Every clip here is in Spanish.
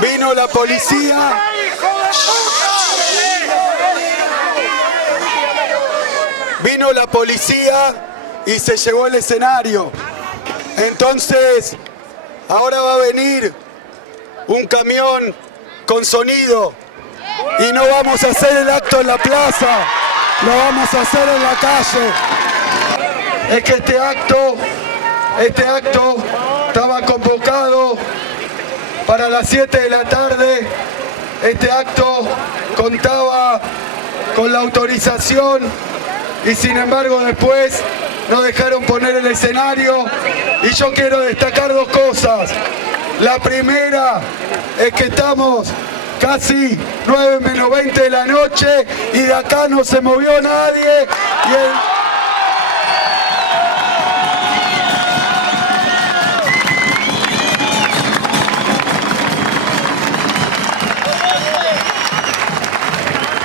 Vino la policía. Vino la policía y se llevó el escenario. Entonces, ahora va a venir un camión con sonido y no vamos a hacer el acto en la plaza, lo vamos a hacer en la calle. Es que este acto estaba convocado para las 7 de la tarde. Este acto contaba con la autorización y sin embargo después no dejaron poner el escenario. Y yo quiero destacar dos cosas. La primera es que estamos casi 9 menos 20 de la noche y de acá no se movió nadie.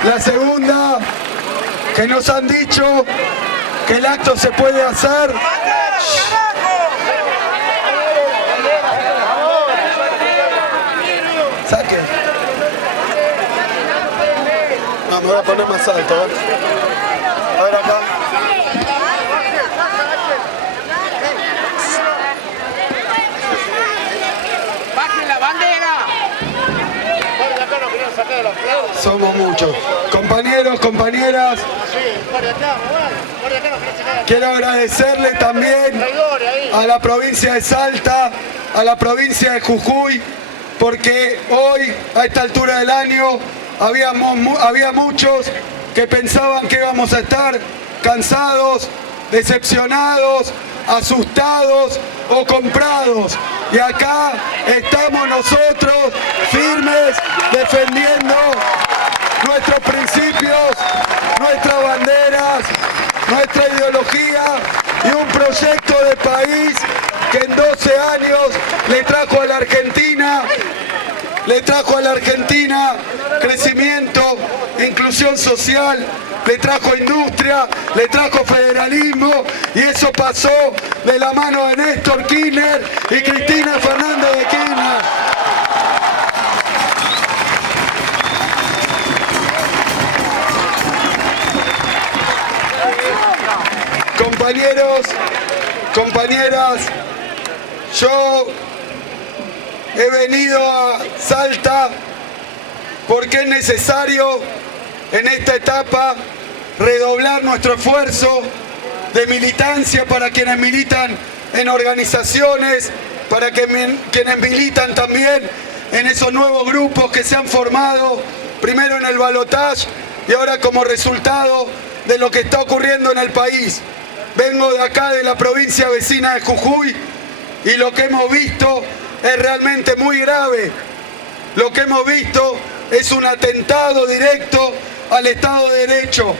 La segunda, que nos han dicho que el acto se puede hacer. Saque. No, me voy a poner más alto, ¿eh? A ver acá. ¡Bajen la bandera! Somos muchos. Compañeros, compañeras. Quiero agradecerle también a la provincia de Salta, a la provincia de Jujuy, porque hoy, a esta altura del año, había muchos que pensaban que íbamos a estar cansados, decepcionados, asustados o comprados. Y acá estamos nosotros firmes, defendiendo nuestros principios, nuestras banderas, nuestra ideología y un proyecto de país que en 12 años le trajo a la Argentina crecimiento, inclusión social, le trajo industria, le trajo federalismo, y eso pasó de la mano de Néstor Kirchner y Cristina Fernández de Kirchner. Compañeros, compañeras, yo he venido a Salta porque es necesario en esta etapa redoblar nuestro esfuerzo de militancia para quienes militan en organizaciones, para quienes militan también en esos nuevos grupos que se han formado, primero en el balotaje y ahora como resultado de lo que está ocurriendo en el país. Vengo de acá, de la provincia vecina de Jujuy, y lo que hemos visto es realmente muy grave. Lo que hemos visto es un atentado directo al Estado de Derecho.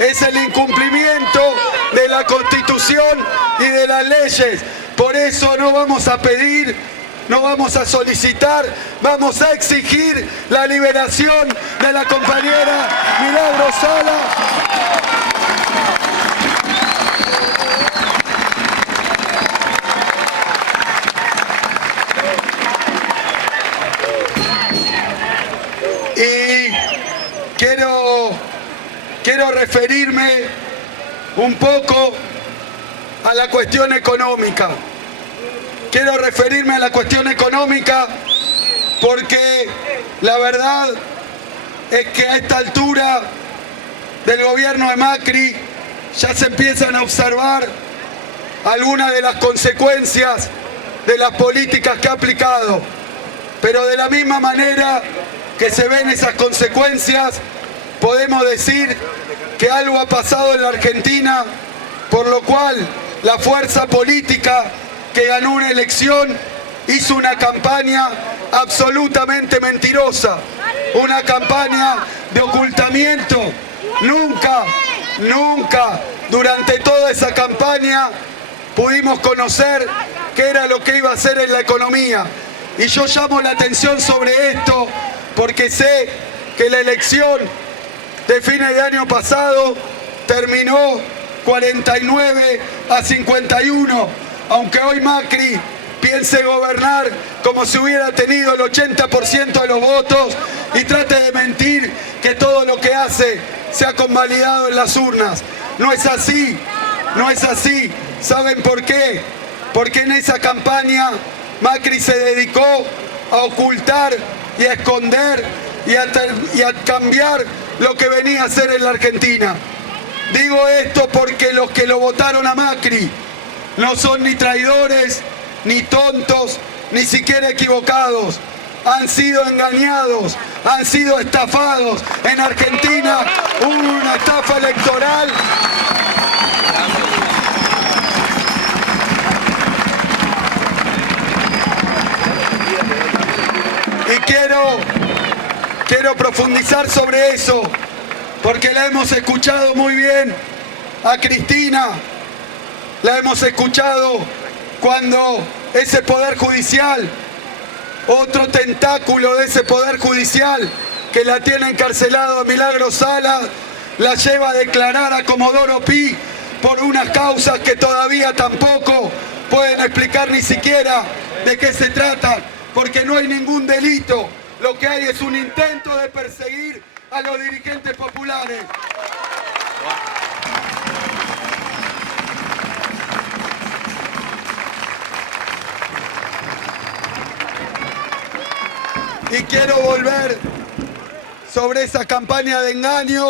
Es el incumplimiento de la Constitución y de las leyes. Por eso no vamos a pedir, no vamos a solicitar, vamos a exigir la liberación de la compañera Milagros Sala. Y quiero referirme un poco a la cuestión económica. Quiero referirme a la cuestión económica porque la verdad es que a esta altura del gobierno de Macri ya se empiezan a observar algunas de las consecuencias de las políticas que ha aplicado. Pero de la misma manera que se ven esas consecuencias, podemos decir que algo ha pasado en la Argentina, por lo cual la fuerza política que ganó una elección hizo una campaña absolutamente mentirosa, una campaña de ocultamiento. Nunca durante toda esa campaña pudimos conocer qué era lo que iba a hacer en la economía. Y yo llamo la atención sobre esto porque sé que la elección de fines de año pasado terminó 49 a 51, aunque hoy Macri piense gobernar como si hubiera tenido el 80% de los votos y trate de mentir que todo lo que hace se ha convalidado en las urnas. No es así, no es así. ¿Saben por qué? Porque en esa campaña Macri se dedicó a ocultar y a esconder y a cambiar lo que venía a ser en la Argentina. Digo esto porque los que lo votaron a Macri no son ni traidores, ni tontos, ni siquiera equivocados. Han sido engañados, han sido estafados. En Argentina hubo una estafa electoral. Y quiero profundizar sobre eso, porque la hemos escuchado muy bien a Cristina, la hemos escuchado cuando ese poder judicial, otro tentáculo de ese poder judicial que la tiene encarcelado a Milagros Sala, la lleva a declarar a Comodoro Pi por unas causas que todavía tampoco pueden explicar ni siquiera de qué se trata, porque no hay ningún delito. Lo que hay es un intento de perseguir a los dirigentes populares. Y quiero volver sobre esa campaña de engaño,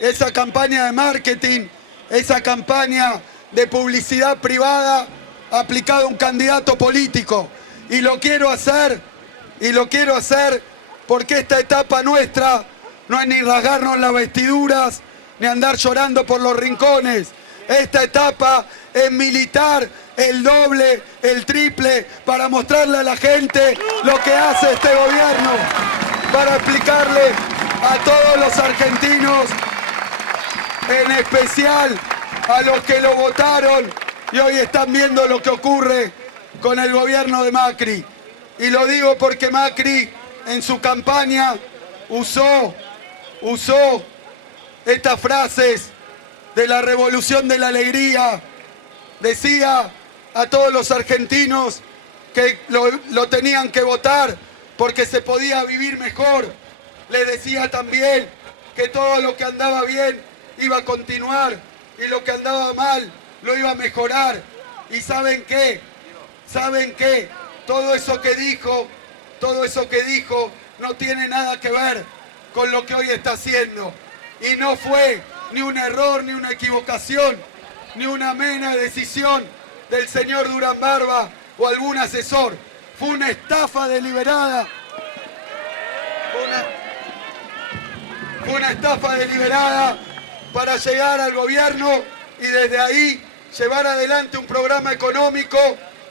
esa campaña de marketing, esa campaña de publicidad privada aplicada a un candidato político. Y lo quiero hacer porque esta etapa nuestra no es ni rasgarnos las vestiduras, ni andar llorando por los rincones. Esta etapa es militar el doble, el triple, para mostrarle a la gente lo que hace este gobierno, para explicarle a todos los argentinos, en especial a los que lo votaron y hoy están viendo lo que ocurre con el gobierno de Macri. Y lo digo porque Macri en su campaña usó estas frases de la revolución de la alegría. Decía a todos los argentinos que lo tenían que votar porque se podía vivir mejor. Le decía también que todo lo que andaba bien iba a continuar y lo que andaba mal lo iba a mejorar. ¿Y saben qué? ¿Saben qué? Todo eso que dijo no tiene nada que ver con lo que hoy está haciendo. Y no fue ni un error, ni una equivocación, ni una mera decisión del señor Durán Barba o algún asesor. Fue una estafa deliberada. Fue una estafa deliberada para llegar al gobierno y desde ahí llevar adelante un programa económico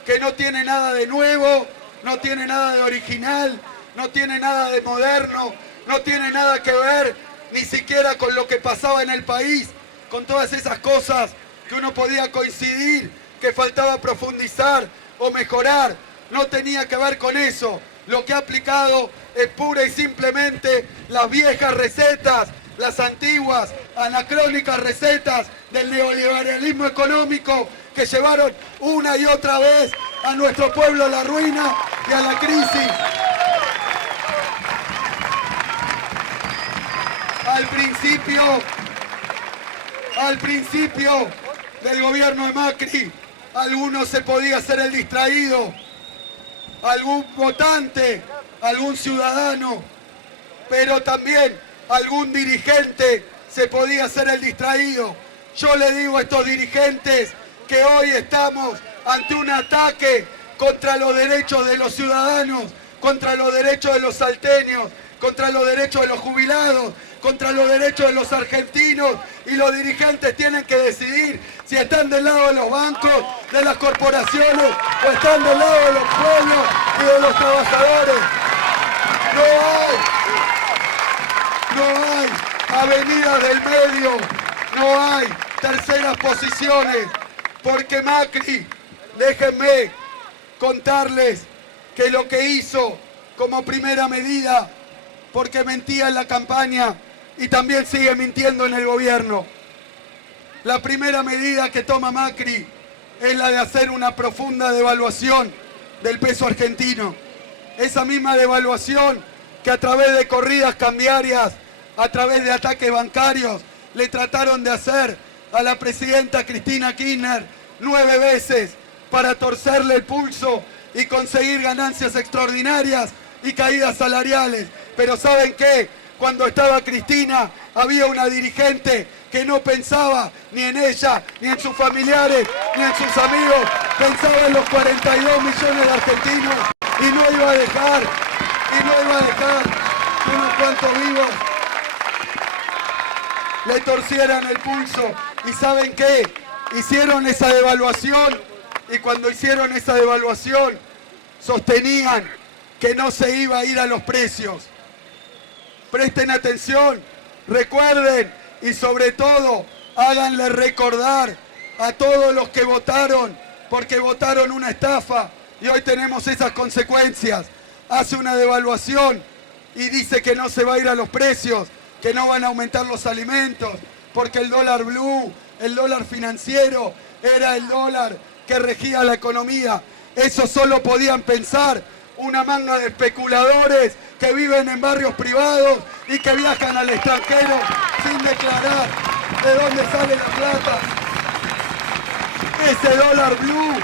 que no tiene nada de nuevo, no tiene nada de original, no tiene nada de moderno, no tiene nada que ver ni siquiera con lo que pasaba en el país, con todas esas cosas que uno podía coincidir, que faltaba profundizar o mejorar. No tenía que ver con eso. Lo que ha aplicado es pura y simplemente las viejas recetas, las antiguas, anacrónicas recetas del neoliberalismo económico que llevaron una y otra vez a nuestro pueblo a la ruina y a la crisis. Al principio del gobierno de Macri, alguno se podía hacer el distraído, algún votante, algún ciudadano, pero también algún dirigente se podía hacer el distraído. Yo le digo a estos dirigentes que hoy estamos ante un ataque contra los derechos de los ciudadanos, contra los derechos de los salteños, contra los derechos de los jubilados, contra los derechos de los argentinos, y los dirigentes tienen que decidir si están del lado de los bancos, de las corporaciones, o están del lado de los pueblos y de los trabajadores. No hay avenidas del medio, no hay terceras posiciones, porque Macri, déjenme contarles que lo que hizo como primera medida, porque mentía en la campaña y también sigue mintiendo en el gobierno. La primera medida que toma Macri es la de hacer una profunda devaluación del peso argentino. Esa misma devaluación que a través de corridas cambiarias, a través de ataques bancarios, le trataron de hacer a la presidenta Cristina Kirchner 9 veces para torcerle el pulso y conseguir ganancias extraordinarias y caídas salariales. Pero ¿saben qué? Cuando estaba Cristina había una dirigente que no pensaba ni en ella, ni en sus familiares, ni en sus amigos. Pensaba en los 42 millones de argentinos y no iba a dejar que unos cuantos vivos le torcieran el pulso. ¿Y saben qué? Hicieron esa devaluación y cuando hicieron esa devaluación sostenían que no se iba a ir a los precios. Presten atención, recuerden y sobre todo háganle recordar a todos los que votaron, porque votaron una estafa y hoy tenemos esas consecuencias. Hace una devaluación y dice que no se va a ir a los precios, que no van a aumentar los alimentos, porque el dólar blue, el dólar financiero, era el dólar que regía la economía. Eso solo podían pensar una manga de especuladores que viven en barrios privados y que viajan al extranjero sin declarar de dónde sale la plata. Ese dólar blue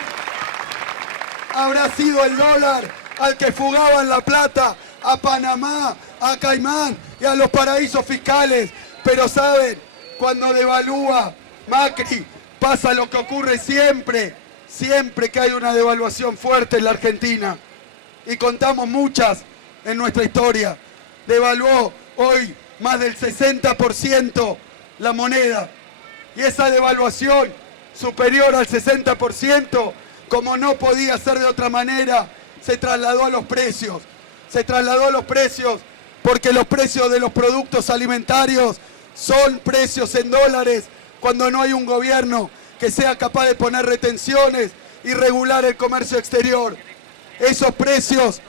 habrá sido el dólar al que fugaban la plata a Panamá, a Caimán y a los paraísos fiscales. Pero saben, cuando devalúa Macri pasa lo que ocurre siempre que hay una devaluación fuerte en la Argentina. Y contamos muchas en nuestra historia. Devaluó hoy más del 60% la moneda. Y esa devaluación superior al 60%, como no podía ser de otra manera, se trasladó a los precios. Se trasladó a los precios porque los precios de los productos alimentarios son precios en dólares cuando no hay un gobierno que sea capaz de poner retenciones y regular el comercio exterior. Esos precios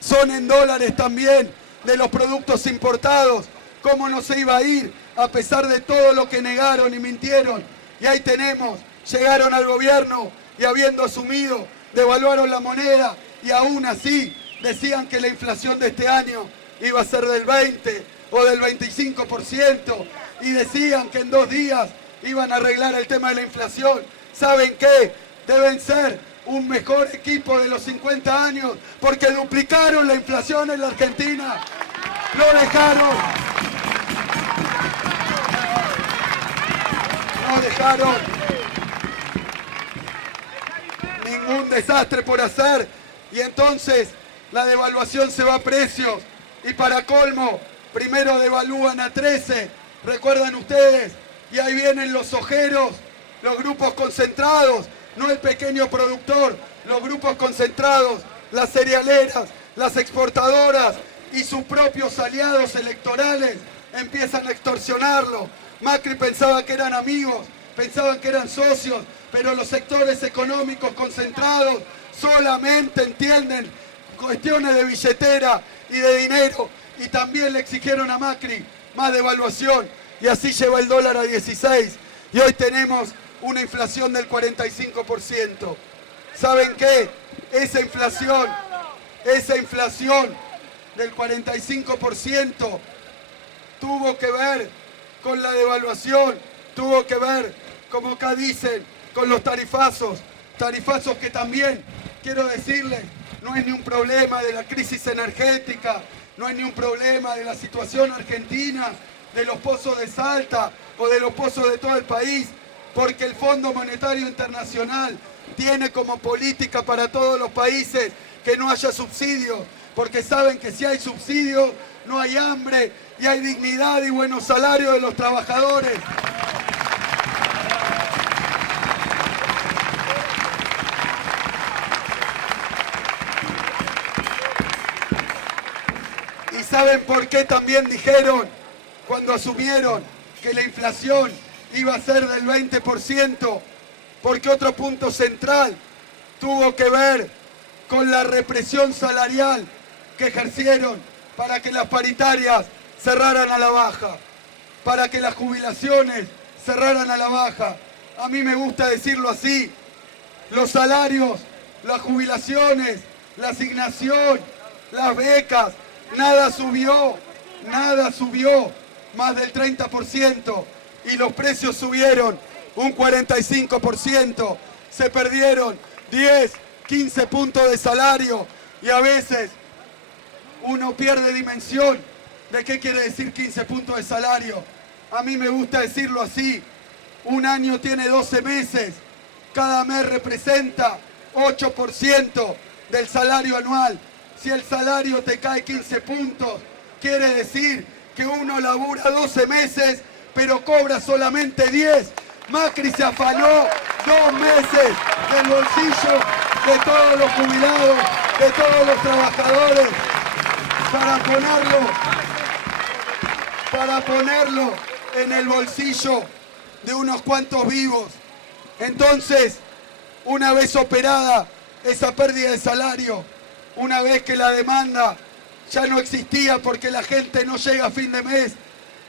son en dólares también de los productos importados. ¿Cómo no se iba a ir a pesar de todo lo que negaron y mintieron? Y ahí tenemos, llegaron al gobierno y habiendo asumido, devaluaron la moneda y aún así decían que la inflación de este año iba a ser del 20 o del 25% y decían que en 2 días iban a arreglar el tema de la inflación. ¿Saben qué? Deben ser un mejor equipo de los 50 años porque duplicaron la inflación en la Argentina. No dejaron ningún desastre por hacer y entonces la devaluación se va a precios y para colmo primero devalúan a 13, recuerdan ustedes, y ahí vienen los ojeros, los grupos concentrados, no el pequeño productor, los grupos concentrados, las cerealeras, las exportadoras y sus propios aliados electorales empiezan a extorsionarlo. Macri pensaba que eran amigos, pensaban que eran socios, pero los sectores económicos concentrados solamente entienden cuestiones de billetera y de dinero y también le exigieron a Macri más devaluación y así lleva el dólar a 16 y hoy tenemos una inflación del 45%. ¿Saben qué? Esa inflación del 45% tuvo que ver con la devaluación, tuvo que ver, como acá dicen, con los tarifazos que también, quiero decirles, no es ni un problema de la crisis energética, no es ni un problema de la situación argentina, de los pozos de Salta o de los pozos de todo el país, porque el Fondo Monetario Internacional tiene como política para todos los países que no haya subsidios, porque saben que si hay subsidios no hay hambre y hay dignidad y buenos salarios de los trabajadores. ¿Y saben por qué también dijeron cuando asumieron que la inflación iba a ser del 20%? Porque otro punto central tuvo que ver con la represión salarial que ejercieron para que las paritarias cerraran a la baja, para que las jubilaciones cerraran a la baja. A mí me gusta decirlo así, los salarios las jubilaciones, la asignación, las becas, nada subió, más del 30%, y los precios subieron un 45%, se perdieron 10, 15 puntos de salario, y a veces uno pierde dimensión de qué quiere decir 15 puntos de salario. A mí me gusta decirlo así: un año tiene 12 meses, cada mes representa 8% del salario anual. Si el salario te cae 15 puntos, quiere decir que uno labura 12 meses, pero cobra solamente 10. Macri se afanó 2 meses del bolsillo de todos los jubilados, de todos los trabajadores, para ponerlo en el bolsillo de unos cuantos vivos. Entonces, una vez operada esa pérdida de salario, una vez que la demanda ya no existía porque la gente no llega a fin de mes,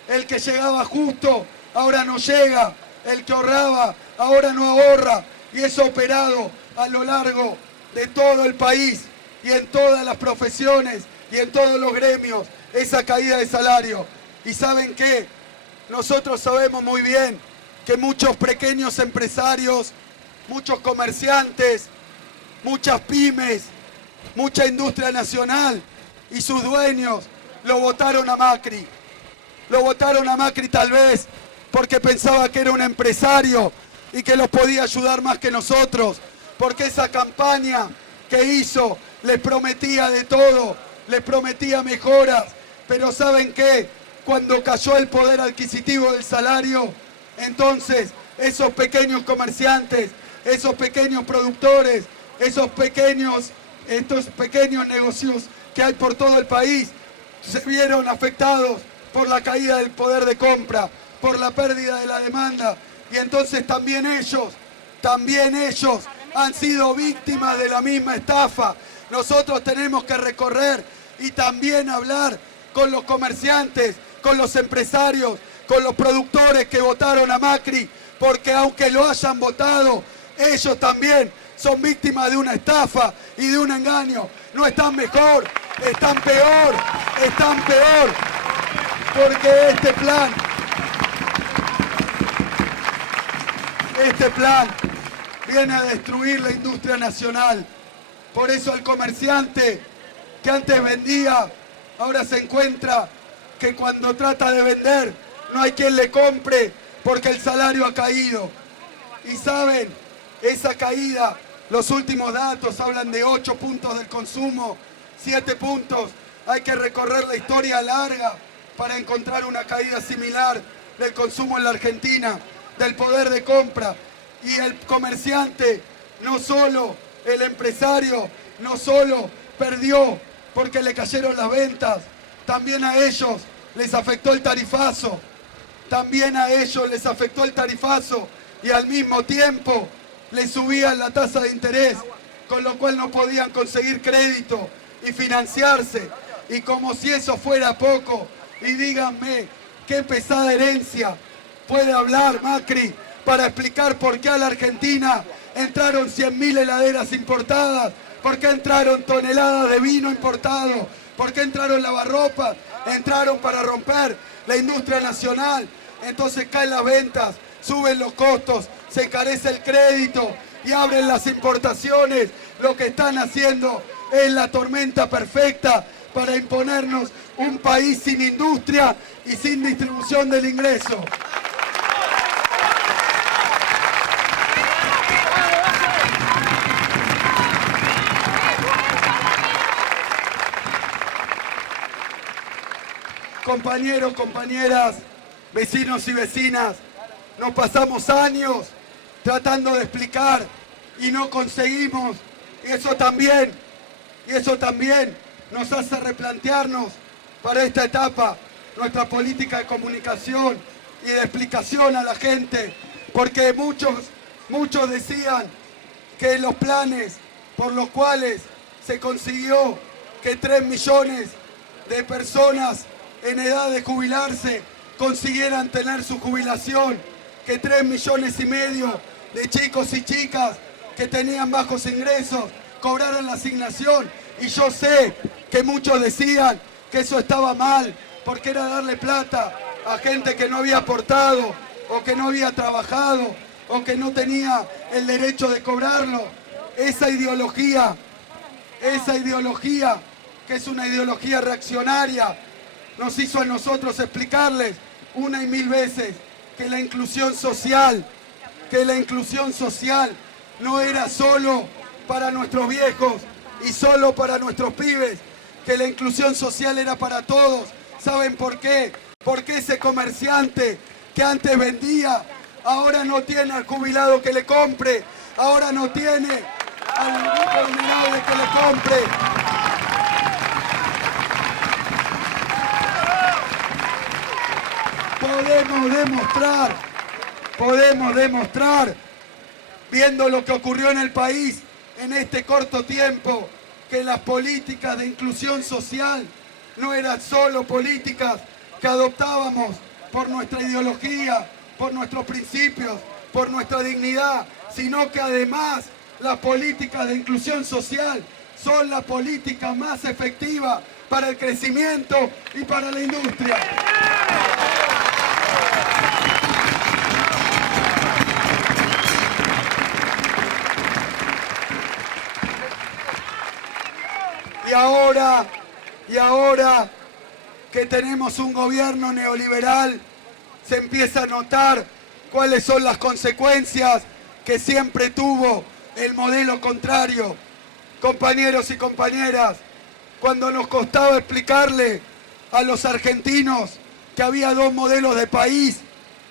el que llegaba justo ahora no llega, el que ahorraba ahora no ahorra, y eso operado a lo largo de todo el país y en todas las profesiones y en todos los gremios, esa caída de salario. ¿Y saben qué? Nosotros sabemos muy bien que muchos pequeños empresarios, muchos comerciantes, muchas pymes, mucha industria nacional y sus dueños lo votaron a Macri. Lo votaron a Macri tal vez porque pensaba que era un empresario y que los podía ayudar más que nosotros, porque esa campaña que hizo les prometía de todo, les prometía mejoras, pero ¿saben qué? Cuando cayó el poder adquisitivo del salario, entonces esos pequeños comerciantes, esos pequeños productores, estos pequeños negocios que hay por todo el país, se vieron afectados por la caída del poder de compra, por la pérdida de la demanda, y entonces también ellos han sido víctimas de la misma estafa. Nosotros tenemos que recorrer y también hablar con los comerciantes, con los empresarios, con los productores que votaron a Macri, porque aunque lo hayan votado, ellos también son víctimas de una estafa y de un engaño. No están mejor, están peor, porque este plan viene a destruir la industria nacional. Por eso el comerciante que antes vendía, ahora se encuentra que cuando trata de vender no hay quien le compre porque el salario ha caído. Y saben, esa caída, los últimos datos hablan de 8 puntos del consumo, 7 puntos. Hay que recorrer la historia larga para encontrar una caída similar del consumo en la Argentina, del poder de compra. Y el comerciante, no solo el empresario, no solo perdió porque le cayeron las ventas, también a ellos les afectó el tarifazo. Y al mismo tiempo les subían la tasa de interés, con lo cual no podían conseguir crédito y financiarse. Y como si eso fuera poco, y díganme, qué pesada herencia puede hablar Macri para explicar por qué a la Argentina entraron 100.000 heladeras importadas, por qué entraron toneladas de vino importado, por qué entraron lavarropas, entraron para romper la industria nacional. Entonces caen las ventas, suben los costos, se encarece el crédito y abren las importaciones. Lo que están haciendo es la tormenta perfecta para imponernos un país sin industria y sin distribución del ingreso. Compañeros, compañeras, vecinos y vecinas, nos pasamos años tratando de explicar y no conseguimos. Y eso también nos hace replantearnos para esta etapa nuestra política de comunicación y de explicación a la gente, porque muchos decían que los planes por los cuales se consiguió que 3 millones de personas en edad de jubilarse consiguieran tener su jubilación, que 3,5 millones de chicos y chicas que tenían bajos ingresos cobraran la asignación. Y yo sé que muchos decían que eso estaba mal, porque era darle plata a gente que no había aportado, o que no había trabajado, o que no tenía el derecho de cobrarlo. Esa ideología, que es una ideología reaccionaria, nos hizo a nosotros explicarles una y mil veces que la inclusión social no era solo para nuestros viejos y solo para nuestros pibes, que la inclusión social era para todos. ¿Saben por qué? Porque ese comerciante que antes vendía, ahora no tiene al jubilado que le compre, ahora no tiene al vulnerable que le compre. Podemos demostrar, viendo lo que ocurrió en el país en este corto tiempo, que las políticas de inclusión social no eran solo políticas que adoptábamos por nuestra ideología, por nuestros principios, por nuestra dignidad, sino que además las políticas de inclusión social son la política más efectiva para el crecimiento y para la industria. Y ahora que tenemos un gobierno neoliberal, se empieza a notar cuáles son las consecuencias que siempre tuvo el modelo contrario. Compañeros y compañeras, cuando nos costaba explicarle a los argentinos que había dos modelos de país,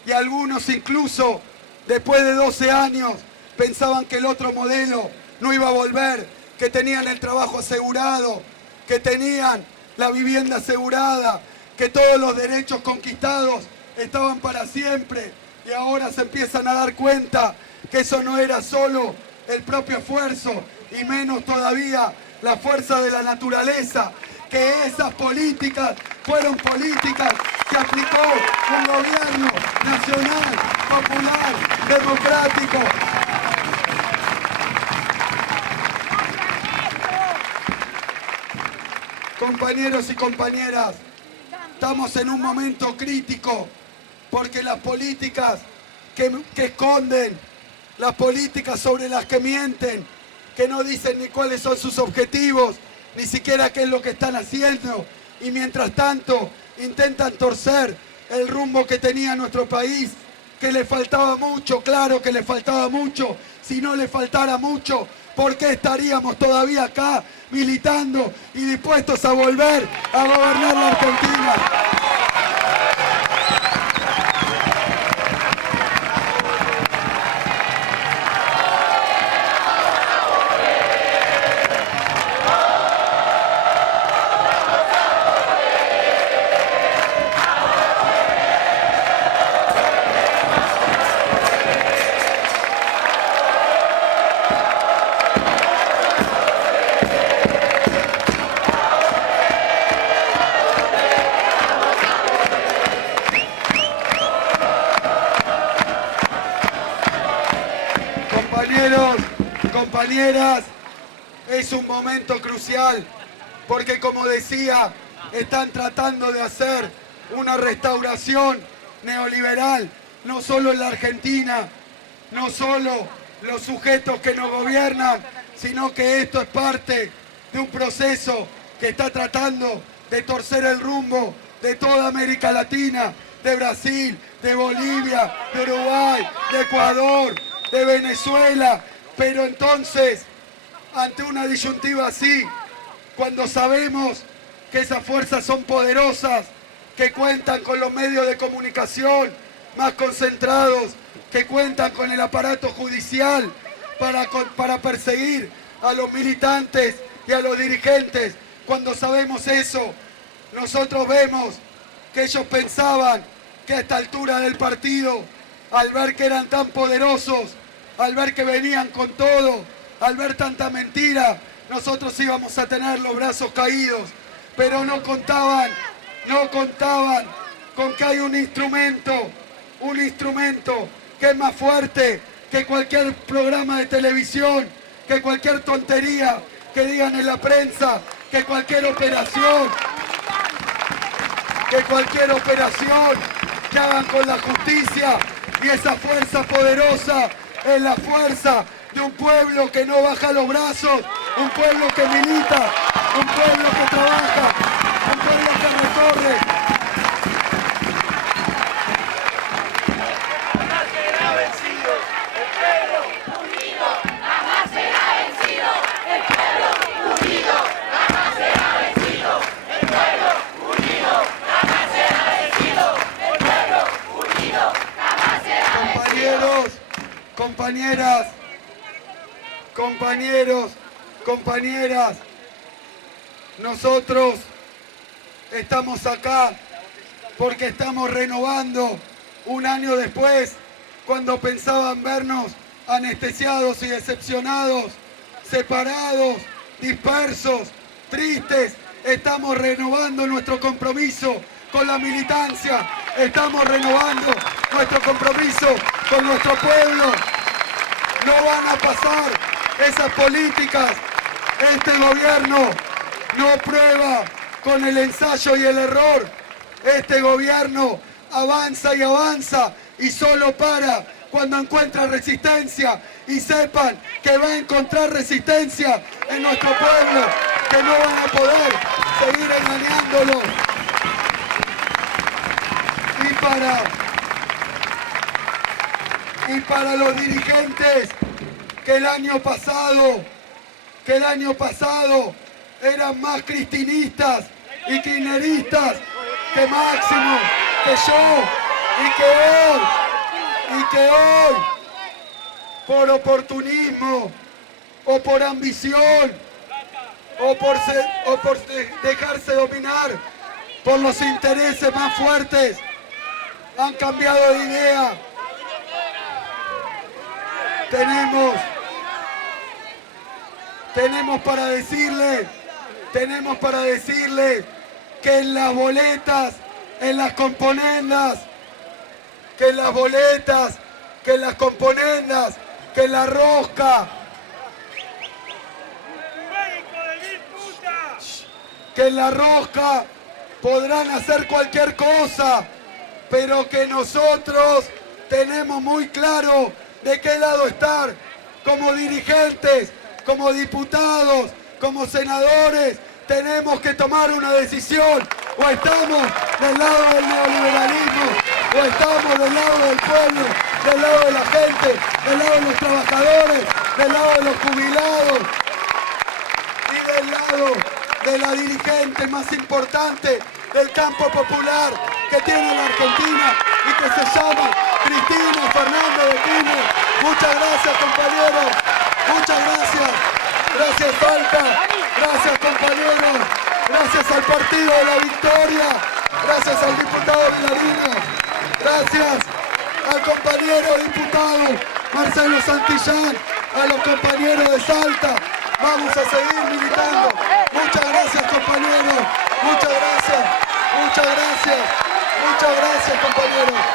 y algunos incluso después de 12 años pensaban que el otro modelo no iba a volver, que tenían el trabajo asegurado, que tenían la vivienda asegurada, que todos los derechos conquistados estaban para siempre, y ahora se empiezan a dar cuenta que eso no era solo el propio esfuerzo, y menos todavía la fuerza de la naturaleza, que esas políticas fueron políticas que aplicó un gobierno nacional, popular, democrático. Compañeros y compañeras, estamos en un momento crítico, porque las políticas que esconden, las políticas sobre las que mienten, que no dicen ni cuáles son sus objetivos, ni siquiera qué es lo que están haciendo, y mientras tanto intentan torcer el rumbo que tenía nuestro país, que le faltaba mucho, claro que le faltaba mucho. Si no le faltara mucho, ¿por qué estaríamos todavía acá militando y dispuestos a volver a gobernar la Argentina? Compañeros, compañeras, es un momento crucial, porque como decía, están tratando de hacer una restauración neoliberal, no solo en la Argentina, no solo los sujetos que nos gobiernan, sino que esto es parte de un proceso que está tratando de torcer el rumbo de toda América Latina, de Brasil, de Bolivia, de Uruguay, de Ecuador, de Venezuela. Pero entonces, ante una disyuntiva así, cuando sabemos que esas fuerzas son poderosas, que cuentan con los medios de comunicación más concentrados, que cuentan con el aparato judicial para perseguir a los militantes y a los dirigentes, cuando sabemos eso, nosotros vemos que ellos pensaban que a esta altura del partido, al ver que eran tan poderosos, al ver que venían con todo, al ver tanta mentira, nosotros íbamos a tener los brazos caídos, pero no contaban con que hay un instrumento que es más fuerte que cualquier programa de televisión, que cualquier tontería que digan en la prensa, que cualquier operación que hagan con la justicia, y esa fuerza poderosa es la fuerza de un pueblo que no baja los brazos, un pueblo que milita, un pueblo que trabaja, un pueblo que recorre. Jamás será vencido, el pueblo unido. Jamás será vencido, el pueblo unido. Jamás será vencido, el pueblo unido. Jamás será vencido, el pueblo unido. Jamás será Compañeros, compañeras, compañeras, nosotros estamos acá porque estamos renovando un año después, cuando pensaban vernos anestesiados y decepcionados, separados, dispersos, tristes. Estamos renovando nuestro compromiso con la militancia, estamos renovando nuestro compromiso con nuestro pueblo. No van a pasar esas políticas. Este gobierno no prueba con el ensayo y el error. Este gobierno avanza y avanza y solo para cuando encuentra resistencia, y sepan que va a encontrar resistencia en nuestro pueblo, que no van a poder seguir engañándolo. Y para los dirigentes que el año pasado eran más cristinistas y kirchneristas que Máximo, que yo, y que hoy, por oportunismo, o por ambición, o por dejarse dominar por los intereses más fuertes, han cambiado de idea. Tenemos para decirle que en las boletas, en las componendas, que en la rosca, que en la rosca podrán hacer cualquier cosa, pero que nosotros tenemos muy claro de qué lado estar, como dirigentes, como diputados, como senadores. Tenemos que tomar una decisión: o estamos del lado del neoliberalismo, o estamos del lado del pueblo, del lado de la gente, del lado de los trabajadores, del lado de los jubilados y del lado de la dirigente más importante del campo popular que tiene la Argentina y que se llama Cristina Fernández de Kirchner. Muchas gracias, compañeros. Muchas gracias. Gracias, Salta. Gracias, compañeros. Gracias al Partido de la Victoria. Gracias al diputado Vilarino. Gracias al compañero diputado Marcelo Santillán. A los compañeros de Salta. Vamos a seguir militando. Muchas gracias, compañeros. Muchas gracias. Muchas gracias. Muchas gracias, compañeros.